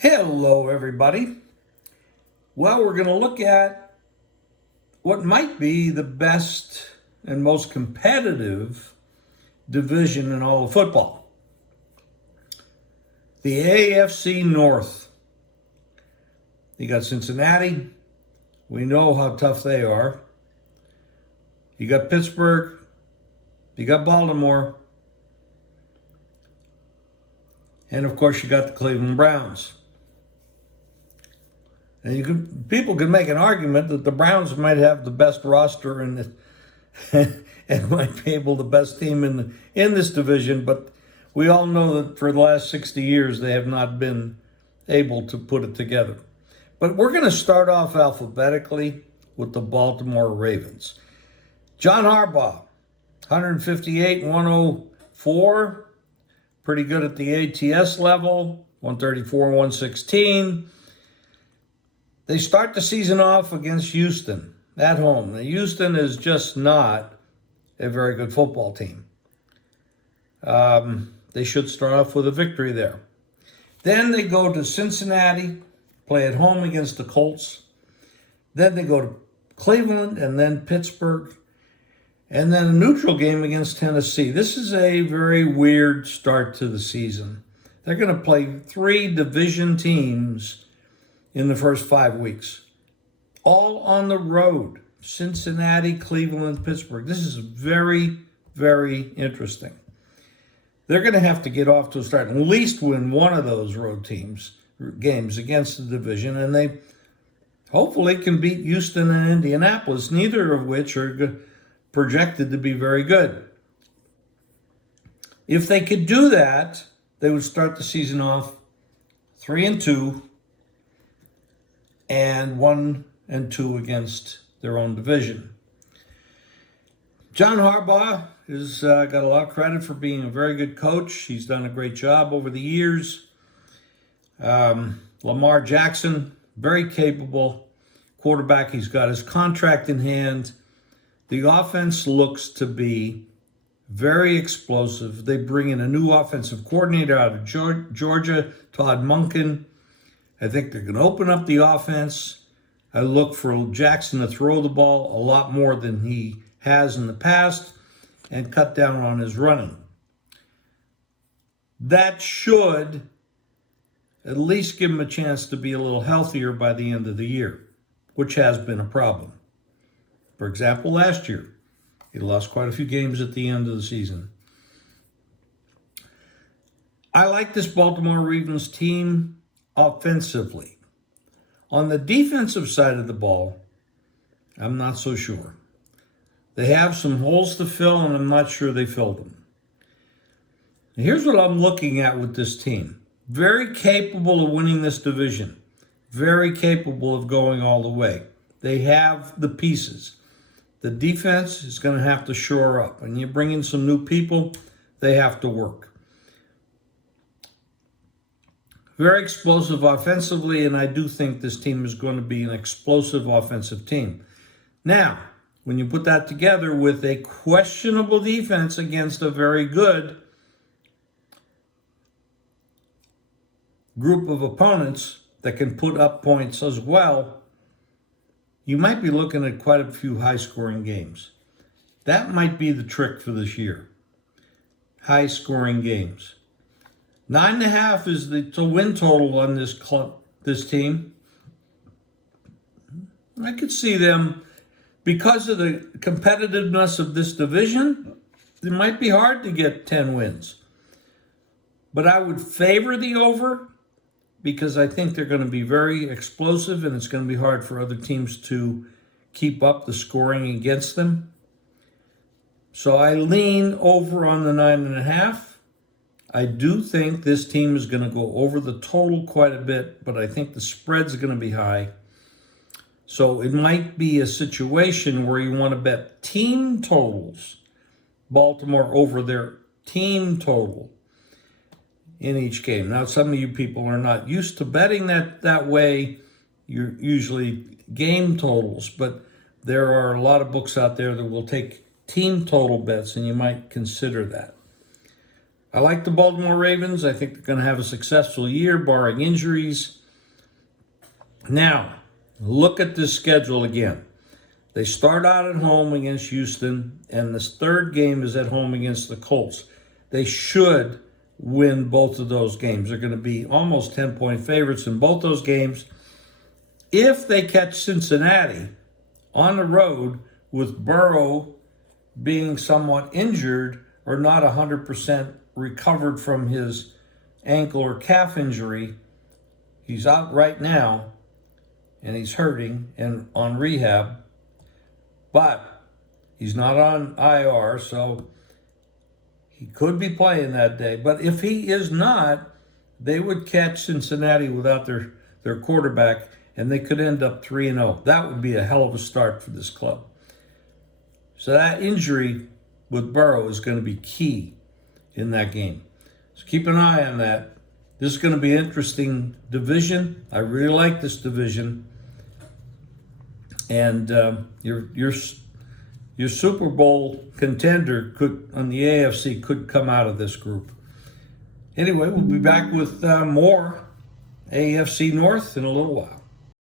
Hello, everybody. Well, we're going to look at what might be the best and most competitive division in all of football, the AFC North. You got Cincinnati. We know how tough they are. You got Pittsburgh. You got Baltimore. And, of course, you got the Cleveland Browns. And people can make an argument that the Browns might have the best roster and might be able the best team in this division, but we all know that for the last 60 years they have not been able to put it together. But we're going to start off alphabetically with the Baltimore Ravens. John Harbaugh, 158 and 104, pretty good at the ATS level, 134 and 116. They start the season off against Houston at home. Now, Houston is just not a very good football team. They should start off with a victory there. Then they go to Cincinnati, play at home against the Colts. Then they go to Cleveland and then Pittsburgh. And then a neutral game against Tennessee. This is a very weird start to the season. They're going to play 3 division teams in the first 5 weeks, all on the road. Cincinnati, Cleveland, Pittsburgh. This is very, very interesting. They're going to have to get off to a start, at least win one of those road games against the division, and they hopefully can beat Houston and Indianapolis, neither of which are projected to be very good. If they could do that, they would start the season off 3-2 and 1-2 against their own division. John Harbaugh has got a lot of credit for being a very good coach. He's done a great job over the years. Lamar Jackson, very capable quarterback. He's got his contract in hand. The offense looks to be very explosive. They bring in a new offensive coordinator out of Georgia, Todd Monken. I think they're going to open up the offense. I look for Jackson to throw the ball a lot more than he has in the past and cut down on his running. That should at least give him a chance to be a little healthier by the end of the year, which has been a problem. For example, last year, he lost quite a few games at the end of the season. I like this Baltimore Ravens team offensively. On the defensive side of the ball, I'm not so sure. They have some holes to fill, and I'm not sure they filled them. And here's what I'm looking at with this team. Very capable of winning this division. Very capable of going all the way. They have the pieces. The defense is going to have to shore up. And you bring in some new people, they have to work. Very explosive offensively, and I do think this team is going to be an explosive offensive team. Now, when you put that together with a questionable defense against a very good group of opponents that can put up points as well, you might be looking at quite a few high-scoring games. That might be the trick for this year. High-scoring games. 9.5 is the win total on this team. I could see them, because of the competitiveness of this division, it might be hard to get 10 wins. But I would favor the over because I think they're going to be very explosive and it's going to be hard for other teams to keep up the scoring against them. So I lean over on the 9.5. I do think this team is going to go over the total quite a bit, but I think the spread's going to be high. So it might be a situation where you want to bet team totals, Baltimore over their team total in each game. Now, some of you people are not used to betting that way. You're usually game totals, but there are a lot of books out there that will take team total bets, and you might consider that. I like the Baltimore Ravens. I think they're going to have a successful year, barring injuries. Now, look at this schedule again. They start out at home against Houston, and this third game is at home against the Colts. They should win both of those games. They're going to be almost 10-point favorites in both those games. If they catch Cincinnati on the road with Burrow being somewhat injured or not 100% recovered from his ankle or calf injury, he's out right now and he's hurting and on rehab, but he's not on IR, so he could be playing that day. But if he is not, they would catch Cincinnati without their quarterback, and they could end up 3-0. That would be a hell of a start for this club. So that injury with Burrow is going to be key in that game. So keep an eye on that. This is going to be an interesting division. I really like this division. And your Super Bowl contender could on the AFC could come out of this group. Anyway, we'll be back with more AFC North in a little while.